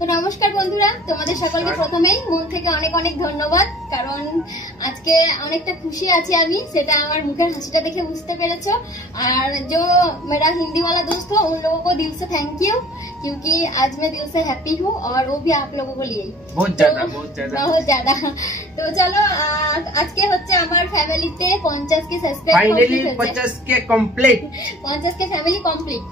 তো নমস্কার বন্ধুরা, তোমাদের সকলকে প্রথমেই মন থেকে অনেক অনেক ধন্যবাদ, কারণ আজকে অনেকটা খুশি আছি আমি, সেটা আমার মুখের হাসিটা দেখে বুঝতে পেরেছো। और जो मेरा हिंदी वाला दोस्त हो उन लोगों को दिल से थैंक यू, क्योंकि आज मैं दिल से हैप्पी हूँ और वो भी आप लोगों को लिए बहुत ज्यादा। तो चलो आज के হচ্ছে আমার ফ্যামিলিতে 50 के সাবস্ক্রাইব ফাইনালি 50 के কমপ্লিট, 50 के ফ্যামিলি কমপ্লিট।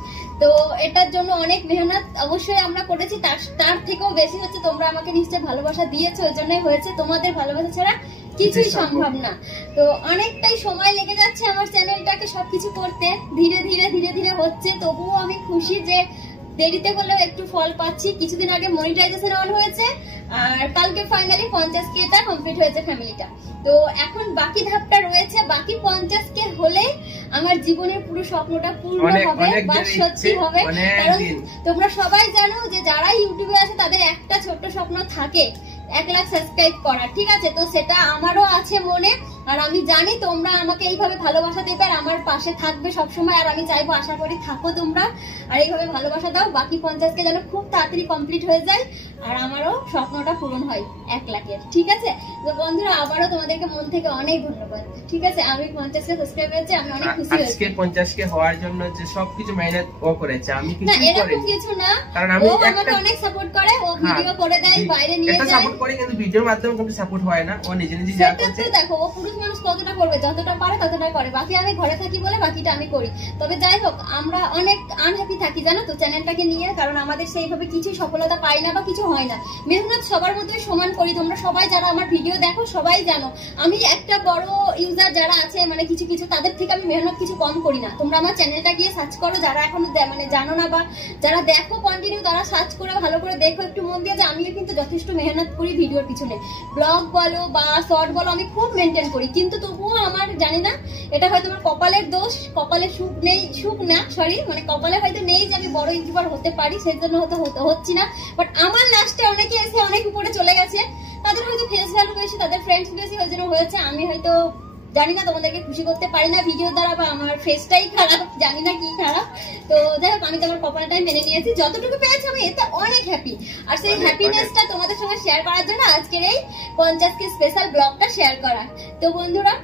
তো এটার জন্য অনেক মেহনত অবশ্যই আমরা করেছি, তার থেকেও বেশি হচ্ছে তোমরা আমাকে নিশ্চয় ভালোবাসা দিয়েছো, ওই জন্যই হয়েছে। তোমাদের ভালোবাসা ছাড়া কিছুই সম্ভব না। তো অনেকটাই সময় লেগে যাচ্ছে আমার চ্যানেলটাকে সবকিছু করতে, ধীরে ধীরে ধীরে ধীরে হচ্ছে। তবুও আমি খুশি যে দেরিতে হলেও একটু ফল পাচ্ছি। কিছুদিন আগে মনিটাইজেশন অন হয়েছে আর কালকে ফাইনালি 50 কেটা কমপ্লিট হয়েছে ফ্যামিলিটা। তো এখন বাকি ধাপটা রয়েছে, বাকি 50 কে হলে আমার জীবনের পুরো স্বপ্নটা পূর্ণ হবে বা সত্যি হবে। কারণ তোমরা সবাই জানো যে যারা ইউটিউবে আছে তাদের একটা ছোট্ট স্বপ্ন থাকে 1 লাখ সাবস্ক্রাইব করা, ঠিক আছে? তো সেটা আমারও আছে মনে, আর আমি জানি তোমরা আমাকে এইভাবে ভালোবাসা দেবে আর আমার পাশে থাকবে সবসময়। আর আমি চাইবো, আশা করি থাকো তোমরা আর এইভাবে ভালোবাসা দাও। বাকি 50 কে যেন খুব তাড়াতাড়ি কমপ্লিট হয়ে যায় আর আমারও স্বপ্নটা পূরণ হয় 1 লাখের, ঠিক আছে? তো বন্ধুরা আবারও তোমাদেরকে মন থেকে অনেক ধন্যবাদ, ঠিক আছে? আমি 50 কে সাবস্ক্রাইব হয়েছে, আমি অনেক খুশি হয়েছি। আজকে 50 কে হওয়ার জন্য যে সবকিছু মেহনত ও করেছে, আমি কিছু করিনি। না, এরকম কিছু না, কারণ আমি আমাকে অনেক সাপোর্ট করে, ও ভিডিও করে দেয়, বাইরে নিয়ে যায়। এটা সাপোর্ট করে, কিন্তু ভিডিওর মাধ্যমে কোনো সাপোর্ট হয় না, ও নিজে নিজে যা করছে। দেখো, ও পুরুষ মানুষ কতটা করবে, যতটা পারে ততটাই করে। বাকি আমি ঘরে থাকি বলে বাকিটা আমি করি। তবে যাই হোক, আমরা অনেক আনহ্যাপি থাকি জানো তো চ্যানেলটাকে নিয়ে, কারণ আমাদের সেইভাবে কিছু সফলতা পাই না বা কিছু হয় না। মেহনত সবার মতোই সমান করি। তোমরা সবাই যারা আমার ভিডিও দেখো সবাই জানো, আমি একটা বড় ইউজার যারা আছে মানে কিছু কিছু, তাদের থেকে আমি মেহনত কিছু কম করি না। তোমরা আমার চ্যানেলটা গিয়ে সার্চ করো, যারা এখনো মানে জানো না বা যারা দেখো কন্টিনিউ, তারা সার্চ করে ভালো করে দেখো একটু মন দিয়ে, যে আমিও কিন্তু যথেষ্ট মেহনত করি ভিডিওর পিছনে। ব্লগ বলো বা শর্ট বলো, আমি খুব মেনটেন করি, কিন্তু তবুও আমার জানি না, এটা হয়তো আমার কপালের দোষ, কপালে সুখ নেই, সুখ না সরি, মানে কপালে হয়তো নেই যে আমি বড় ইউটিউবার হতে পারি, সেজন্য হয়তো হচ্ছি না। বাট আমার লাস্টে অনেকে এসে অনেক উপরে চলে গেছে, তাদের হয়তো ফেস ভ্যালু বেশি, তাদের ফ্রেন্ডস বেশি, ওই জন্য হয়েছে। আমি হয়তো জানি না, তোমাদেরকে খুশি করতে পারি না ভিডিও দ্বারা, বা আমার ফেসটাই খারাপ, জানি না কি খারাপ। তো যাই হোক, আমি তো আমার কপালটাই মেনে নিয়েছি, যতটুকু পেয়েছি আমি এতে অনেক হ্যাপি। আর সেই হ্যাপিনেসটা তোমাদের সঙ্গে শেয়ার করার জন্য আজকের এই 50 কে স্পেশাল ব্লগটা শেয়ার করা। তো বন্ধুরা,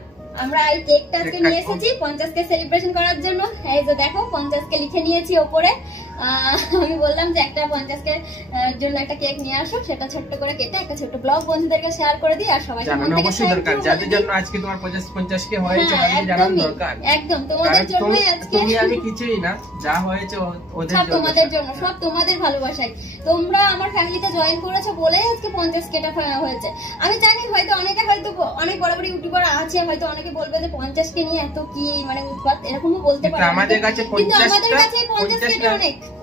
আমরা এই কেকটা আজকে নিয়ে এসেছি 50 কে সেলিব্রেশন করার জন্য। এই যে দেখো 50 কে লিখে নিয়েছি ওপরে। আমি বললাম যে একটা 50 কে জন্য একটা কেক নিয়ে আসো, সেটা ছোট্ট করে কেটে একটা ছোট্ট ব্লগ বন্ধুদেরকে শেয়ার করে দিই। আর সবাইকে মন থেকে অবশ্যই দরকার, যাদের জন্য আজকে তোমার 50 কে হয়েছে তাদের জানানো দরকার। একদম তোমাদের জন্যই আজকে। তুমি আমি কিছুই না, যা হয়েছে ওদের সব তোমাদের জন্য, সব তোমাদের ভালোবাসায়। তোমরা আমার ফ্যামিলিতে জয়েন করেছো বলেই আজকে 50 কেটা হয়েছে। আমি জানি হয়তো অনেকে, হয়তো অনেক বড় বড় ইউটিউবার আছে, হয়তো অনেকে বলবে যে 50 কে নিয়ে এত কি মানে উৎপাত, এরকমও বলতে পারে। আমাদের কাছে 50 কেটা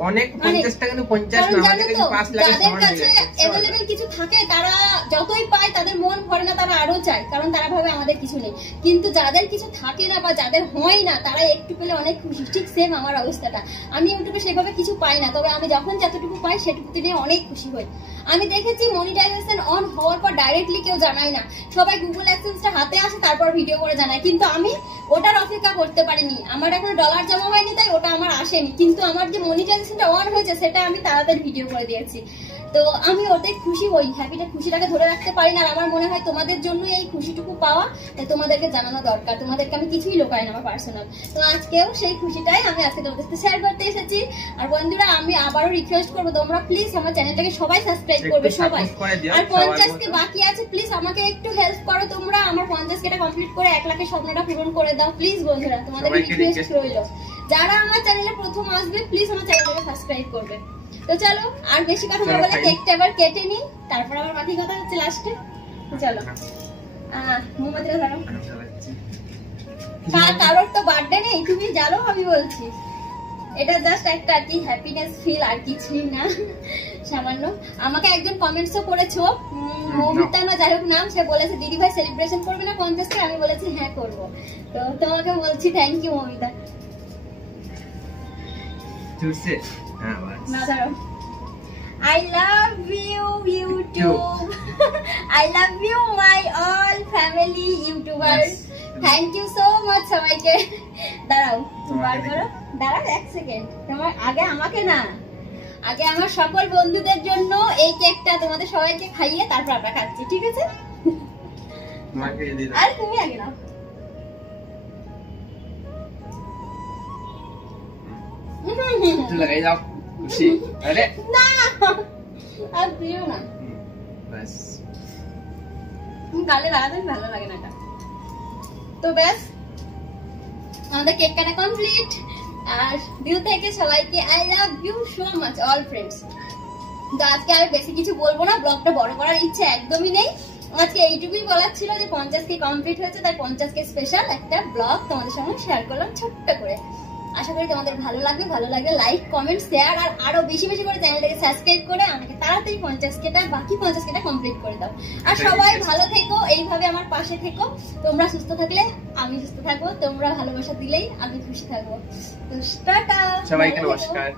অনেক 50 টা কিন্তু 50 না, আমাদের কাছে 5 লাখের সমান হয়ে গেছে। अवेलेबल কিছু থাকে, তারা যতই পায় তাদের মন ভরে না, তারা আরো চায়, কারণ তারা ভাবে আমাদের কিছু নেই। কিন্তু যাদের কিছু থাকে না বা যাদের হয় না, তারা একটু পেলে অনেক খুশি। ঠিক সেম আমার অবস্থাটা। আমি ইউটিউবে সেভাবে কিছু পাই না, তবে আমি যখন যতটুকু পাই সেটুকুতে নিয়ে অনেক খুশি হই। আমি দেখেছি মনিটাইজেশন অন হওয়ার পর ডাইরেক্টলি কেউ জানায় না, সবাই গুগল অ্যাডসেন্সটা হাতে আসে তারপর ভিডিও করে জানায়, কিন্তু আমি ওটার অপেক্ষা করতে পারিনি। আমার এখনো ডলার জমা হয়নি, তাই ওটা আমার আসেনি। কিন্তু আমার যে মনিটাইজেশনটা অন হয়েছে সেটা আমি তাড়াতাড়ি ভিডিও করে দিয়েছি। তো আমি ওটাই খুশি হই, খুশিটাকে ধরে রাখতে পারি না। আর আমার মনে হয় তোমাদের জন্য এই খুশিটুকু পাওয়া, তোমাদেরকে জানানো দরকার। তোমাদেরকে আমি কিছুই লোকাই না আমার পার্সোনাল। তো আজকেও সেই খুশিটাই আমি আজকে তোমাদের সাথে শেয়ার করতে এসেছি। আর বন্ধুরা, আমি আবারও রিকোয়েস্ট করবো, তোমরা প্লিজ আমার চ্যানেলটাকে সবাই সাবস্ক্রাইব করবে, সবাই। আর 50 কে বাকি আছে, প্লিজ আমাকে একটু হেল্প করো তোমরা, আমার 50 কেটা কমপ্লিট করে 1 লাখের স্বপ্নটা পূরণ করে দাও প্লিজ বন্ধুরা। তোমাদের রিকোয়েস্ট রইল, যারা আমার চ্যানেলে প্রথম আসবে প্লিজ আমার চ্যানেলটাকে সাবস্ক্রাইব করবে। তো চলো, আর বেশি কথা না বলে কেকটা এবার কেটে নিই, তারপর আবার বাকি কথা হচ্ছে লাস্টে। চলো, মোমবাতিটা ধরো। কারোর তো বার্থডে নেই, তুমি জানো আমি বলছি। এটা জাস্ট একটা আর কি হ্যাপিনেস ফিল, আর কিছুই না, সামান্য। আমাকে একজন কমেন্টসও করেছো, মৌমিতা না যাই হোক নাম, সে বলেছে দিদি ভাই সেলিব্রেশন করবে না 50 কে? আমি বলেছি হ্যাঁ করবো। তো তোমাকে বলছি thank you Moumita. I love you YouTube. I love you my all family YouTubers. Thank you so much সবাইকে। দাঁড়াও, বার করো, দাঁড়াও 1 সেকেন্ড। তোমার আগে আমাকে না, আগে আমার সকল বন্ধুদের জন্য এই কেকটা তোমাদের সবাইকে খাইয়ে তারপর আমরা খাচ্ছি, ঠিক আছে? আর তুমি আগে নাও। লাগাই দাও খুশি। আরে না আর দিও না, বাস গালে লাগাতে ভালো লাগে না। তো ব্যাস আমাদের কেক কাটা কমপ্লিট। আর দিল থেকে সবাইকে I love you so much all friends. তো আজকে আর বেশি কিছু বলবো না, ব্লগটা বড় করার ইচ্ছে একদমই নেই। আজকে এইটুকুই বলার ছিল যে 50K কমপ্লিট হয়েছে, তাই 50K স্পেশাল একটা ব্লগ তোমাদের সঙ্গে শেয়ার করলাম ছোট্ট করে। আশা করি তোমাদের ভালো লাগবে, ভালো লাগলে লাইক কমেন্ট শেয়ার আর আরো বেশি বেশি করে চ্যানেলটাকে সাবস্ক্রাইব করে আমাকে তাড়াতাড়ি 50Kটা বাকি 50Kটা কমপ্লিট করে দাও। আর সবাই ভালো থেকো, এইভাবে আমার পাশে থেকো। তোমরা সুস্থ থাকলে আমি সুস্থ থাকবো, তোমরা ভালোবাসা দিলেই আমি খুশি থাকবো। তো টাটা, সবাইকে নমস্কার।